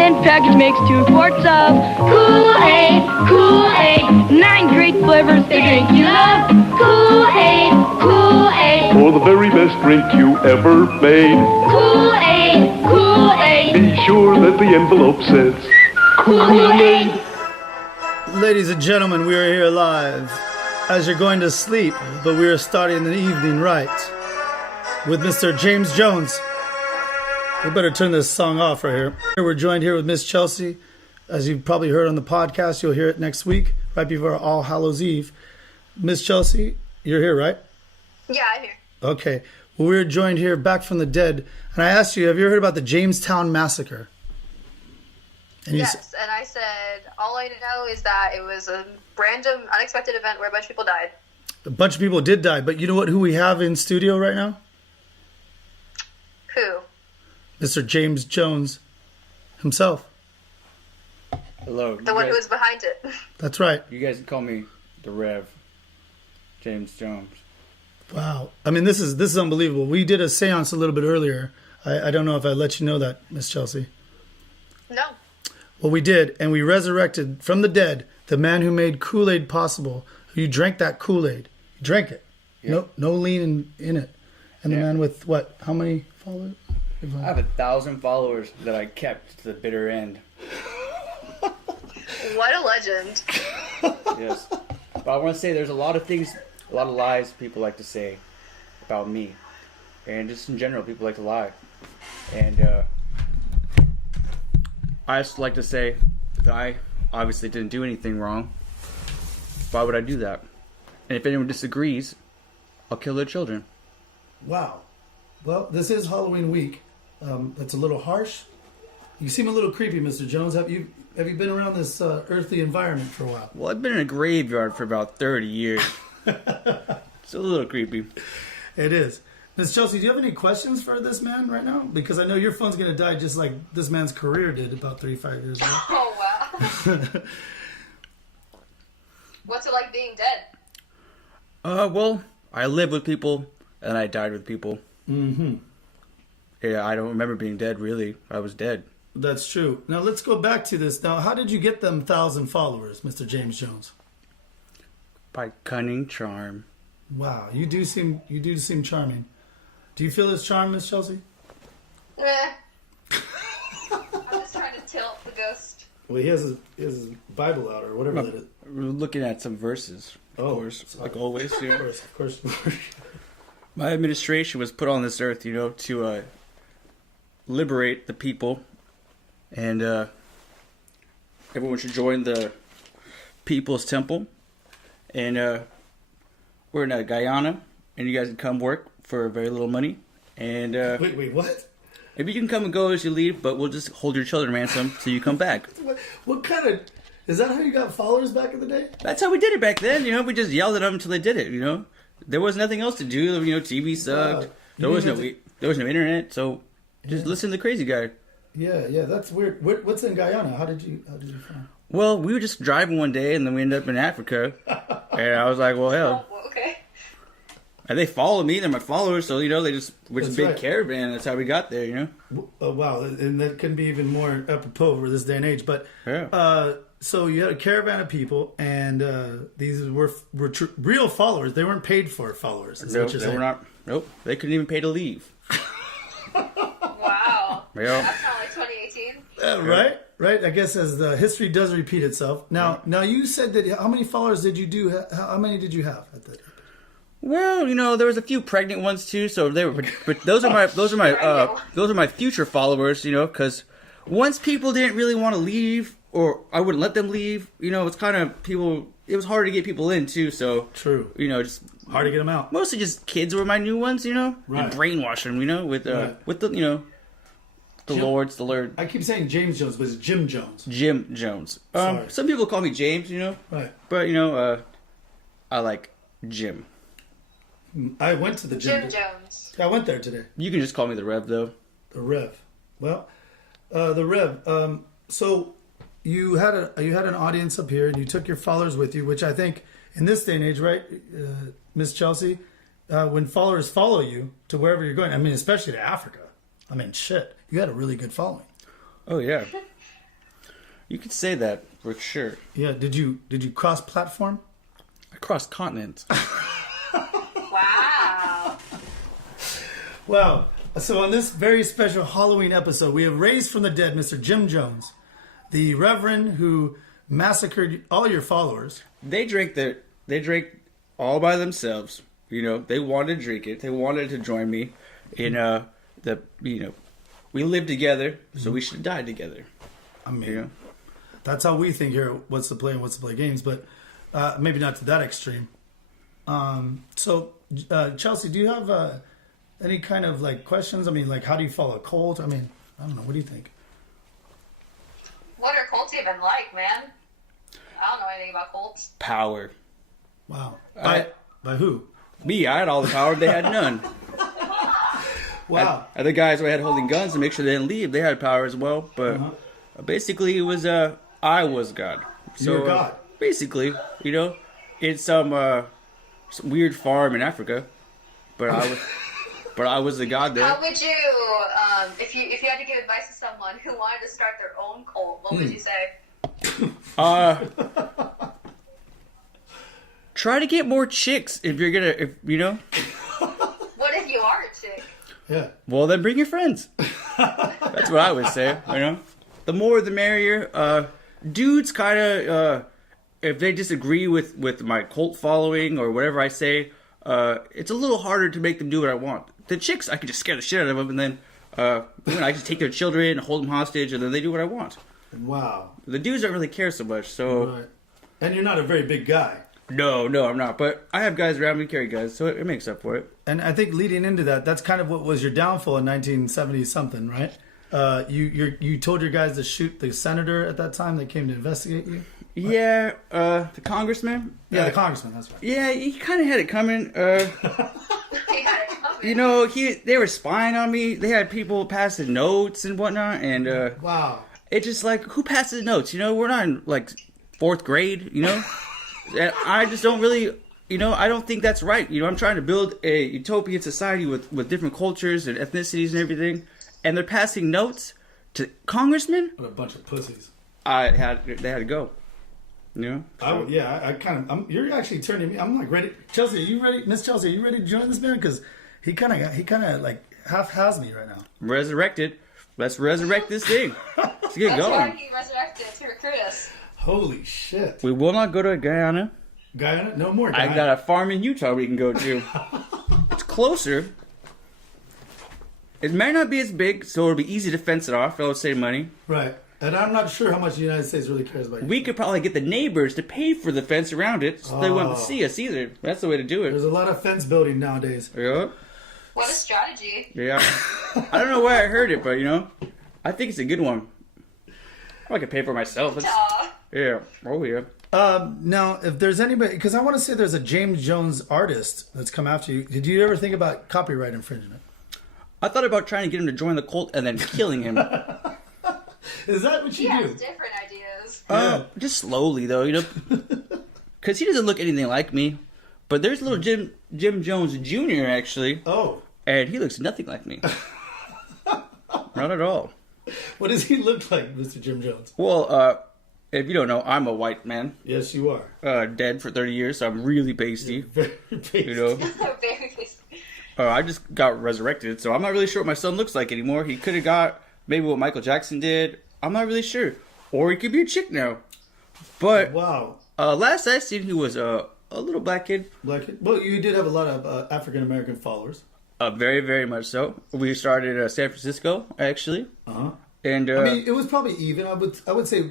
then package makes 2 quarts of Kool-Aid, Kool-Aid. 9 great flavors, the drink you love. Kool-Aid, Kool-Aid. For the very best drink you ever made. Kool-Aid, Kool-Aid. Be sure that the envelope says Kool-Aid. Ladies and gentlemen, we are here live as you're going to sleep, but we are starting the evening right with Mr. James Jones. We better turn this song off right here. We're joined here with Miss Chelsea. As you've probably heard on the podcast, you'll hear it next week, right before All Hallows Eve. Miss Chelsea, you're here, right? Yeah, I'm here. Okay. Well, we're joined here back from the dead. And I asked you, have you ever heard about the Jamestown Massacre? And Yes, and I said, all I know is that it was a random, unexpected event where a bunch of people died. A bunch of people did die, but you know who we have in studio right now? Who? Mr. James Jones himself. Hello. The one who was behind it. That's right. You guys can call me the Rev. James Jones. Wow. I mean, this is unbelievable. We did a seance a little bit earlier. I don't know if I let you know that, Miss Chelsea. No. Well, we did, and we resurrected from the dead the man who made Kool-Aid possible. You drank that Kool-Aid. You drank it. Yeah. No lean in it. And the Yeah. man with what? How many followers? I have 1,000 followers that I kept to the bitter end. What a legend. Yes. But I want to say there's a lot of things, a lot of lies people like to say about me. And just in general, people like to lie. And I just like to say that I obviously didn't do anything wrong. Why would I do that? And if anyone disagrees, I'll kill their children. Wow. Well, this is Halloween week. That's a little harsh. You seem a little creepy, Mr. Jones. Have you been around this earthly environment for a while? Well, I've been in a graveyard for about 30 years. It's a little creepy. It is. Miss Chelsea, do you have any questions for this man right now? Because I know your phone's going to die just like this man's career did about 35 years ago. Oh, wow. What's it like being dead? Well, I lived with people and I died with people. Mm-hmm. Yeah, I don't remember being dead, really. I was dead. That's true. Now, let's go back to this. Now, how did you get them 1,000 followers, Mr. James Jones? By cunning charm. Wow, you do seem charming. Do you feel his charm, Miss Chelsea? I'm just trying to tilt the ghost. Well, he has his Bible out or whatever that is. We're looking at some verses, of course, sorry. like always. You know. Of course. My administration was put on this earth, to liberate the people, and everyone should join the People's Temple. And we're in Guyana, and you guys can come work for very little money. And Wait, what? maybe you can come and go as you leave, but we'll just hold your children ransom till you come back. What kind of... Is that how you got followers back in the day? That's how we did it back then. We just yelled at them until they did it. There was nothing else to do. TV sucked. Wow. There was no internet, so just listen to the crazy guy. Yeah, that's weird. What's in Guyana? How did you find? Well, we were just driving one day, and then we ended up in Africa. And I was like, well, hell. Oh, okay. And they followed me. They're my followers, so, we're just a That's big right. caravan. That's how we got there, Wow, and that couldn't be even more apropos for this day and age. But Yeah. so you had a caravan of people, and these were real followers. They weren't paid for followers. Is Nope, what you're they saying. were not. Nope, they couldn't even pay to leave. Wow. Yeah. That's not like 2018. Right. I guess as the history does repeat itself. Now you said that. How many followers did you do? How many did you have at that? Well, there was a few pregnant ones too, so they were. But those are my future followers, because once people didn't really want to leave, or I wouldn't let them leave, it's kind of people. It was hard to get people in too, so True. just Hard to get them out. mostly just kids were my new ones, Right. and brainwash them, with Right. with the the Lord. I keep saying James Jones, but it's Jim Jones. Jim Jones. Sorry. Some people call me James, Right. but I like Jim. I went to the Jim gym. Jones. I went there today. You can just call me the Rev though. The Rev. Well, the Rev. So you had an audience up here, and you took your followers with you, which I think in this day and age, right, Miss Chelsea, when followers follow you to wherever you're going, I mean, especially to Africa. I mean, shit, you had a really good following. Oh yeah. You could say that for sure. Yeah. Did you cross platform? Across continents. Wow. Wow. So on this very special Halloween episode, we have raised from the dead Mr. Jim Jones, the Reverend who massacred all your followers. They drank all by themselves. You know, they wanted to drink it. They wanted to join me in we lived together, so we should have died together. I mean, You know? that's how we think here. What's the play and what's the play games, but maybe not to that extreme. So Chelsea, do you have any kind of like questions? I mean, like, how do you follow a cult? I mean, I don't know. What do you think? What are cults even like, man? I don't know anything about cults. Power. Wow. By who? Me, I had all the power. They had none. Wow. Other guys who had holding guns to make sure they didn't leave, they had power as well. But basically, it was I was God. So You're God. Basically, you know, it's some weird farm in Africa, but I was the God there. How would you, if you had to give advice to someone who wanted to start their own cult, what would you say? Try to get more chicks if you're gonna, if you know. What if you are a chick? Yeah. Well, then bring your friends. That's what I would say. You know, the more the merrier. Dudes kind of, if they disagree with my cult following or whatever I say, it's a little harder to make them do what I want. The chicks, I can just scare the shit out of them, and then I just take their children, hold them hostage, and then they do what I want. Wow. The dudes don't really care so much. So Right. And you're not a very big guy. no, I'm not. But I have guys around me carry guys, so it makes up for it. And I think leading into that, that's kind of what was your downfall in 1970 something, right? You told your guys to shoot the senator at that time that came to investigate you. Yeah, the congressman. Yeah, the congressman. That's right. Yeah, he kind of had it coming. Yeah, You know, they were spying on me. They had people passing notes and whatnot, and Wow. it's just like, who passes notes? You know, we're not in like 4th grade. You know, and I just don't really. You know, I don't think that's right. You know, I'm trying to build a utopian society with different cultures and ethnicities and everything, and they're passing notes to congressmen. What a bunch of pussies. They had to go. You know, You're actually turning me. I'm like ready. Chelsea, are you ready? Miss Chelsea, are you ready to join this man? Because he kind of like half has me right now. resurrected. Let's resurrect this thing. Let's get That's why going. he resurrected to recruit us. Holy shit. We will not go to Guyana. Guyana? No more Guyana. I got a farm in Utah we can go to. It's closer. It might not be as big, so it'll be easy to fence it off. It'll save money. Right. And I'm not sure how much the United States really cares about you. We could probably get the neighbors to pay for the fence around it, so they won't see us either. That's the way to do There's it. a lot of fence building nowadays. Yeah. What a strategy. Yeah. I don't know where I heard it, but you know, I think it's a good one. I can pay for myself. Aw. Yeah. Oh yeah. Now, if there's anybody, because I want to say there's a James Jones artist that's come after you. Did you ever think about copyright infringement? I thought about trying to get him to join the cult and then killing him. Is that what He you has do? different ideas. Just slowly though, you know, because he doesn't look anything like me. But there's little Jim Jones Jr. actually, Oh, and he looks nothing like me. Not at all. what does he look like, Mr. Jim Jones? Well, if you don't know, I'm a white man, Yes, you are. dead for 30 years, so I'm really pasty. Very You know, Very I just got resurrected, so I'm not really sure what my son looks like anymore. He could have got maybe what Michael Jackson did. I'm not really sure, or he could be a chick now. But Wow. last I seen, he was a little black kid. Black kid. Well, you did have a lot of African American followers. Very, very much so. We started San Francisco actually, Uh-huh. and I mean, it was probably even. I would say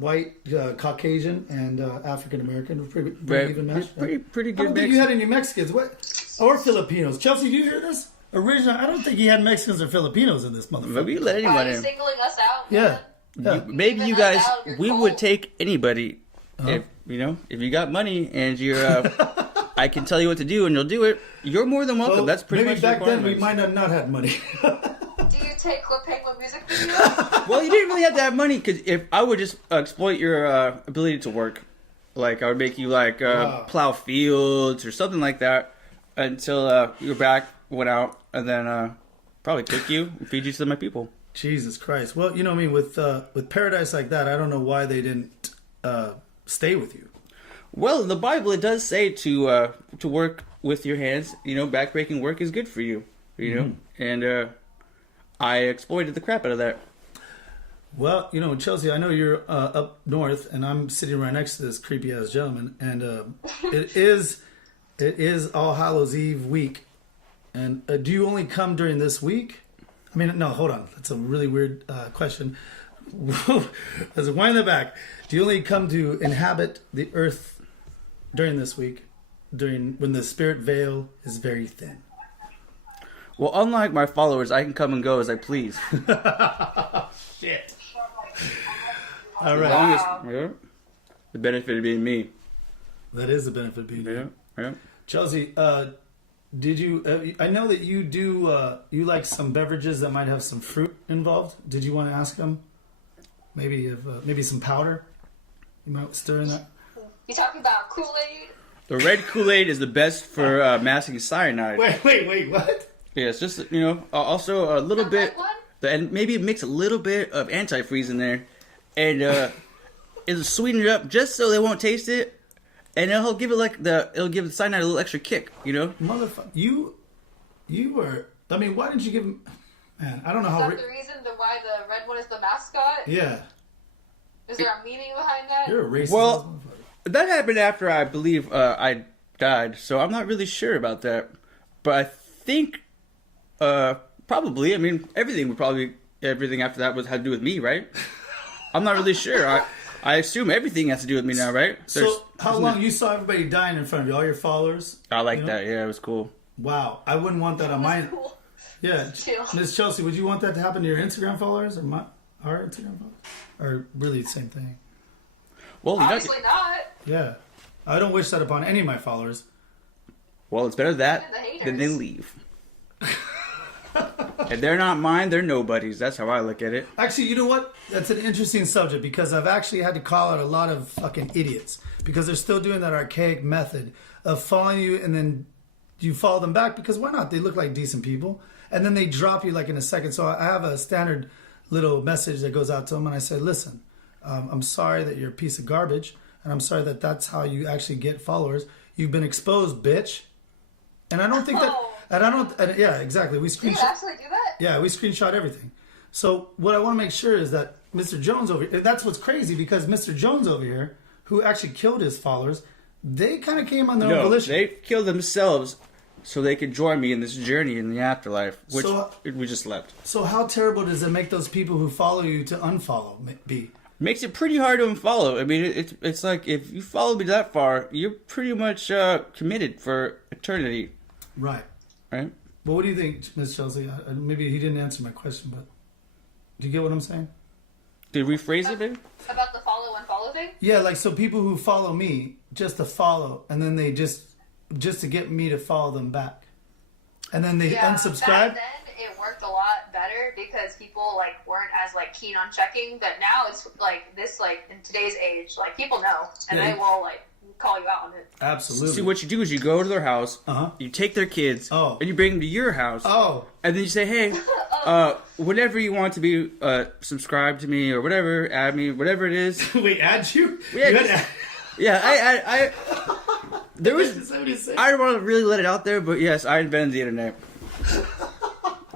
white, Caucasian, and African American were pretty even match. pretty I good don't think mix. you had any Mexicans. What? Or Filipinos. Chelsea, do you hear this? Originally, I don't think he had Mexicans or Filipinos in this But motherfucker. we let Are anyone you in. singling us out? Yeah. man? Yeah. Maybe Even you guys, us out, you're we cold. would take anybody if you got money and you're. I can tell you what to do and you'll do it. You're more than welcome. Well, That's pretty maybe much back the then we requirements. might have not had money. Do you take clip penguin music videos? Well, you didn't really have to have money because if I would just exploit your ability to work, like I would make you like Wow. plow fields or something like that until your back went out, and then probably cook you and feed you to my people. Jesus Christ. Well, you know, I mean, with paradise like that, I don't know why they didn't stay with you. Well, in the Bible, it does say to work with your hands. You know, backbreaking work is good for you. You know, and I exploited the crap out of that. Well, you know, Chelsea, I know you're up north, and I'm sitting right next to this creepy ass gentleman, and it is All Hallows Eve week. And do you only come during this week? I mean, no, hold on. That's a really weird question. Let's wind that back. Do you only come to inhabit the earth during this week, during when the spirit veil is very thin? Well, unlike my followers, I can come and go as I please. Shit. All As right. long as, yeah, the benefit of being me. That is the benefit of being Yeah, yeah. Chelsea, did you? I know that you do. You like some beverages that might have some fruit involved. Did you want to ask him? Maybe maybe some powder. You might stir in that. You talking about Kool-Aid? The red Kool-Aid is the best for masking cyanide. Wait. What? Yeah, it's just, you know, also a little The bit, red one? and maybe mix a little bit of antifreeze in there, and it'll sweeten it up just so they won't taste it, and it'll give the cyanide a little extra kick, you know. Motherfucker, you were. I mean, why didn't you give him? Man, I don't know Is how. that the reason why the red one is the mascot? Yeah, Is there a meaning behind that? you're a racist. Well, that happened after I believe I died, so I'm not really sure about that, but I think probably. I mean, everything after that had to do with me, right? I'm not really sure. I assume everything has to do with me now, right? So how long you saw everybody dying in front of you, all your followers? I like you know? that. Yeah, it was cool. Wow, I wouldn't want that on my. Cool. Yeah, Chill. Miss Chelsea, would you want that to happen to your Instagram followers or our Instagram followers, or really the same thing? Well, Obviously not. Yeah, I don't wish that upon any of my followers. well, it's better that The haters. than they leave. If they're not mine, they're nobodies. That's how I look at it. Actually, you know what? That's an interesting subject because I've actually had to call out a lot of fucking idiots because they're still doing that archaic method of following you and then you follow them back because why not? They look like decent people and then they drop you like in a second. So I have a standard little message that goes out to them and I say, listen, I'm sorry that you're a piece of garbage and I'm sorry that that's how you actually get followers. You've been exposed, bitch. And I don't think that... Oh. Yeah, exactly. We Do you screenshot. actually do that? Yeah, we screenshot everything. So what I want to make sure is that Mr. Jones over here, that's what's crazy because Mr. Jones over here, who actually killed his followers, they kind of came on their own No, volition. they killed themselves so they could join me in this journey in the afterlife, which So- we just left. So how terrible does it make those people who follow you to unfollow be? Makes it pretty hard to unfollow. I mean, it's like if you follow me that far, you're pretty much committed for eternity, Right. right? Well, what do you think, Miss Chelsea? Maybe he didn't answer my question, but do you get what I'm saying? Did we rephrase it, baby? About the follow and follow thing? Yeah, like so people who follow me just to follow, and then they just to get me to follow them back, and then they unsubscribe. Back then it worked a lot better because people like weren't as like keen on checking. But now it's like this, like in today's age, like people know, and Yeah. they will like call you out on it. Absolutely. See, what you do is you go to their house, Uh-huh. you take their kids, Oh. and you bring them to your house, Oh, and then you say, hey, whenever you want to be subscribed to me or whatever, add me, whatever it is. wait, add you? Yeah, You just- had- Yeah, I there Is was, that what he said? I don't want to really let it out there, but yes, I invented the internet.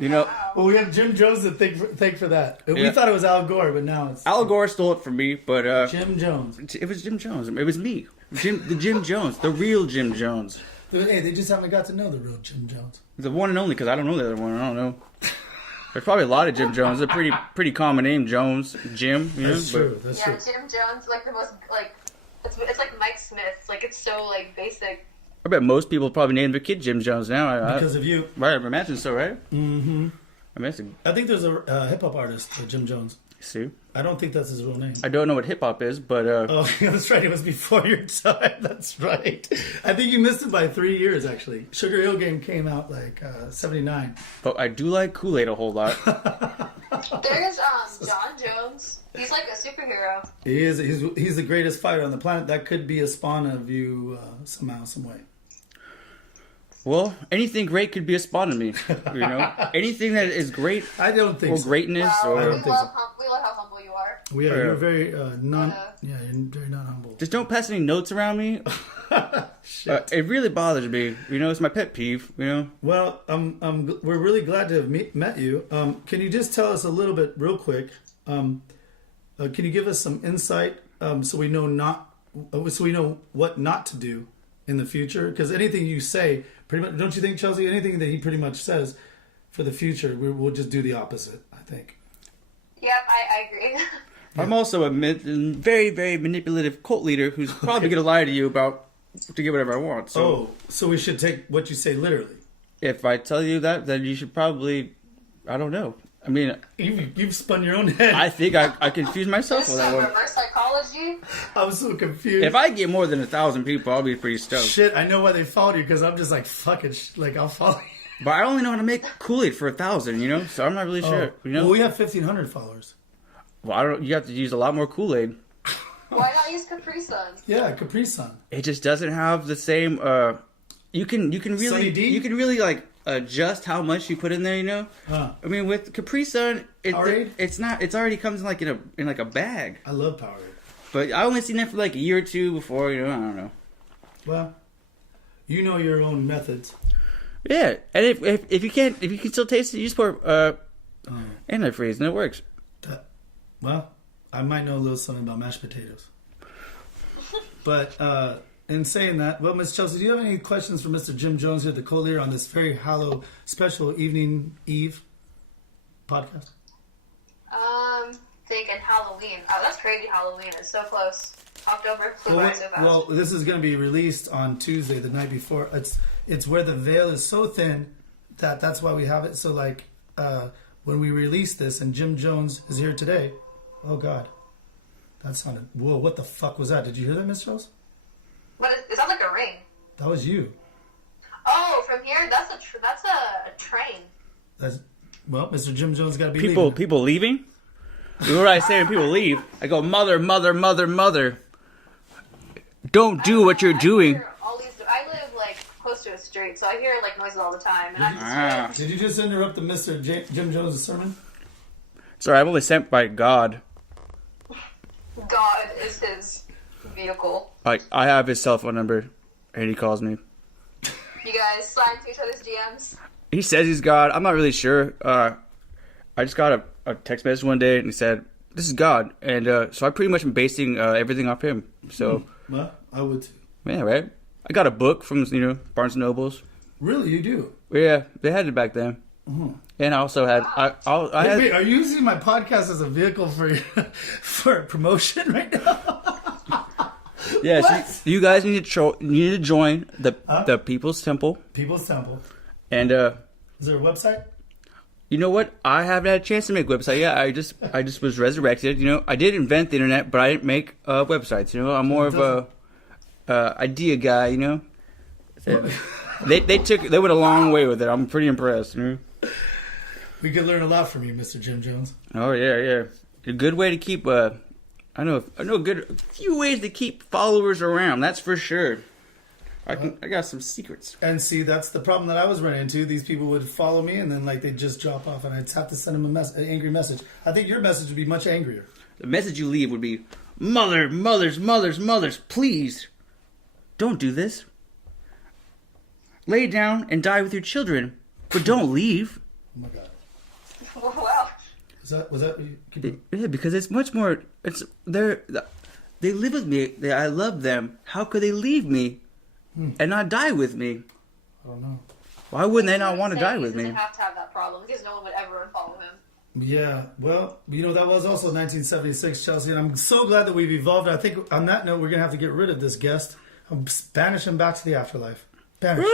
You know, Well, we have Jim Jones to thank for that. We Yeah. thought it was Al Gore, but now it's Al Gore stole it from me, but Jim Jones. it was Jim Jones. It was me, the Jim Jones, the real Jim Jones, Hey, they just haven't got to know the real Jim Jones. the one and only. Because I don't know the other one. I don't know. There's probably a lot of Jim Jones. It's a pretty common name, Jones, Jim. You know, That's true. That's Yeah, true. Jim Jones, like the most like it's like Mike Smith. Like it's so like basic. I bet most people probably named their kid Jim Jones now. Because of you. Right, I imagine so, right? Mm-hmm. I mean, that's I think there's a hip hop artist, Jim Jones. see, I don't think that's his real name. I don't know what hip hop is, but Oh, that's right. It was before your time. That's right. I think you missed it by 3 years, actually. Sugar Hill Gang came out like 79. but I do like Kool-Aid a whole lot. There's John Jones. He's like a superhero. He is. He's the greatest fighter on the planet. That could be a spawn of you somehow, some way. Well, anything great could be a spawn in me. You know, anything that is great I don't think or so. greatness Wow, or don't think so. we love how humble you are. You're very non. Uh, Yeah, you're very not humble. just don't pass any notes around me. Shit. It really bothers me. You know, it's my pet peeve. You know. Well, we're really glad to have met you. Can you just tell us a little bit, real quick? Can you give us some insight so we know what not to do in the future? Because anything you say, pretty much, don't you think, Chelsea? Anything that he pretty much says for the future, we'll just do the opposite. I think. Yep, I agree. I'm also a very, very manipulative cult leader who's probably going to lie to you to get whatever I want. So So we should take what you say literally. if I tell you that, then you should probably, I don't know. I mean, You've spun your own head. I think I confused myself This with is that one. reverse psychology. I'm so confused. If I get more than 1,000 people, I'll be pretty stoked. Shit, I know why they followed you, because I'm just like, fuck it, like, I'll follow you. But I only know how to make Kool-Aid for 1,000, you know? So I'm not really sure, you know? Well, we have 1,500 followers. Well, I don't. You have to use a lot more Kool-Aid. Why not use Capri Sun? Yeah, Capri Sun. It just doesn't have the same. You can Sunny really D? like adjust how much you put in there. You know. Huh. I mean, with Capri Sun, Powerade? it's not. It's already comes like in a bag. I love Powerade. But I only seen that for like a year or two before. You know, I don't know. Well, you know your own methods. Yeah, and if you can still taste it, you just pour antifreeze and it works. Well, I might know a little something about mashed potatoes. But in saying that, well, Miss Chelsea, do you have any questions for Mr. Jim Jones here, the co-leader, on this very hallowed special evening eve podcast? Thinking Halloween. Oh, that's crazy. Halloween is so close. October flew by so fast. Well, this is going to be released on Tuesday, the night before. It's where the veil is so thin that's why we have it. So like when we release this and Jim Jones is here today, oh God, that sounded. Whoa, what the fuck was that? Did you hear that, Miss Jones? But it sounds like a ring. That was you. Oh, from here, that's a train. That's well, Mr. Jim Jones got to be People leaving. leaving. You know what I say when people leave? I go, mother. Don't do what you're doing. I live like close to a street, so I hear like noises all the time, and I'm just Did you just interrupt the Mr. Jim Jones' sermon? Sorry, I'm only sent by God. God is his vehicle. Like, I have his cell phone number, and he calls me. You guys slide into each other's DMs. He says he's God. I'm not really sure. I just got a text message one day, and he said, "This is God," and so I pretty much am basing everything off him. So, Well, I would too. yeah, right. I got a book from Barnes and Nobles. Really, you do? Yeah, they had it back then. And I also had I had. Wait, are you using my podcast as a vehicle for for promotion right now? Yeah, What? so you guys need to join the People's Temple, People's Temple. and Is there a website? you know what? I haven't had a chance to make a website yet. I just was resurrected. You know, I did invent the internet, but I didn't make websites. You know, I'm more of a idea guy. You know, they went a long way with it. I'm pretty impressed. You know? We could learn a lot from you, Mr. Jim Jones. Oh yeah. A good way to keep I know a few ways to keep followers around. That's for sure. I got some secrets. And see, that's the problem that I was running into. These people would follow me, and then like they'd just drop off, and I'd have to send them an angry message. I think your message would be much angrier. The message you leave would be, mothers, please, don't do this. Lay down and die with your children, but don't leave. Oh my God. Wow. Was that? Yeah, because it's much more. They live with me. I love them. How could they leave me and not die with me? I don't know. Why wouldn't they not want to die with He me? doesn't have to have that problem because no one would ever unfollow him. Yeah, well, that was also 1976, Chelsea, and I'm so glad that we've evolved. I think on that note, we're gonna have to get rid of this guest. Banish him back to the afterlife. Banish.